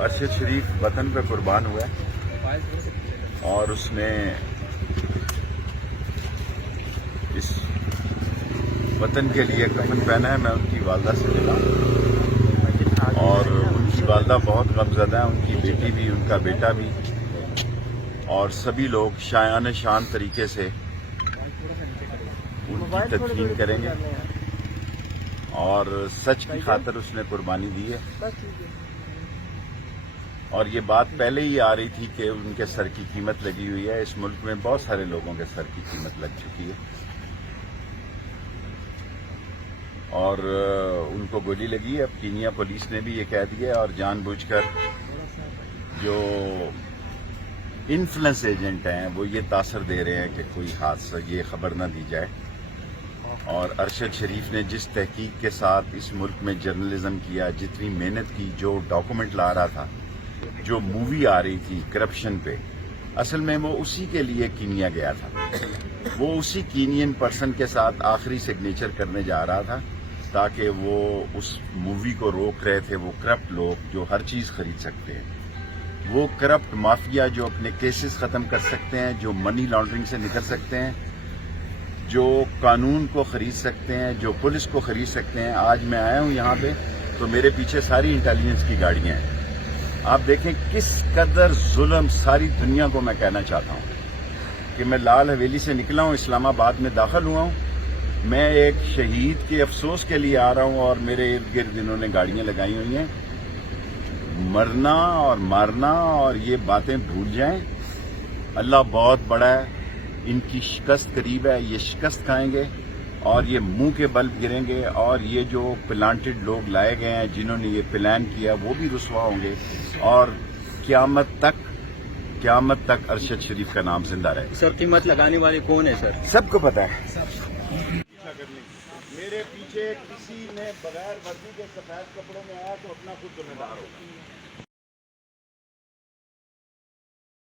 ارشد شریف وطن پہ قربان ہوا ہے اور اس نے اس وطن کے لیے کفن پہنا ہے. میں ان کی والدہ سے ملا اور ان کی والدہ بہت غمزدہ ہیں, ان کی بیٹی بھی, ان کا بیٹا بھی, اور سبھی لوگ شایان شان طریقے سے ان کی تدفین کریں گے. اور سچ کی خاطر اس نے قربانی دی ہے. اور یہ بات پہلے ہی آ رہی تھی کہ ان کے سر کی قیمت لگی ہوئی ہے. اس ملک میں بہت سارے لوگوں کے سر کی قیمت لگ چکی ہے اور ان کو گولی لگی ہے. اب کینیا پولیس نے بھی یہ کہہ دیا ہے اور جان بوجھ کر جو انفلوئنس ایجنٹ ہیں وہ یہ تاثر دے رہے ہیں کہ کوئی حادثہ یہ خبر نہ دی جائے. اور ارشد شریف نے جس تحقیق کے ساتھ اس ملک میں جرنلزم کیا, جتنی محنت کی, جو ڈاکومنٹ لا رہا تھا, جو مووی آ رہی تھی کرپشن پہ, اصل میں وہ اسی کے لیے کینیا گیا تھا. وہ اسی کینین پرسن کے ساتھ آخری سگنیچر کرنے جا رہا تھا تاکہ وہ اس مووی کو روک رہے تھے. وہ کرپٹ لوگ جو ہر چیز خرید سکتے ہیں, وہ کرپٹ مافیا جو اپنے کیسز ختم کر سکتے ہیں, جو منی لانڈرنگ سے نکل سکتے ہیں, جو قانون کو خرید سکتے ہیں, جو پولیس کو خرید سکتے ہیں. آج میں آیا ہوں یہاں پہ تو میرے پیچھے ساری انٹیلیجنس کی گاڑیاں ہیں. آپ دیکھیں کس قدر ظلم. ساری دنیا کو میں کہنا چاہتا ہوں کہ میں لال حویلی سے نکلا ہوں, اسلام آباد میں داخل ہوا ہوں. میں ایک شہید کے افسوس کے لیے آ رہا ہوں اور میرے ارد گرد انہوں نے گاڑیاں لگائی ہوئی ہیں. مرنا اور مارنا اور یہ باتیں بھول جائیں. اللہ بہت بڑا ہے, ان کی شکست قریب ہے. یہ شکست کھائیں گے اور یہ منہ کے بل گریں گے. اور یہ جو پلانٹڈ لوگ لائے گئے ہیں جنہوں نے یہ پلان کیا وہ بھی رسوا ہوں گے. اور قیامت تک ارشد شریف کا نام زندہ رہے. سر قیمت لگانے والے کون ہیں؟ سر سب کو پتا ہے. میرے پیچھے کسی نے بغیر وردی کے سفید کپڑوں میں آیا تو اپنا خود ذمہ دار ہوگا.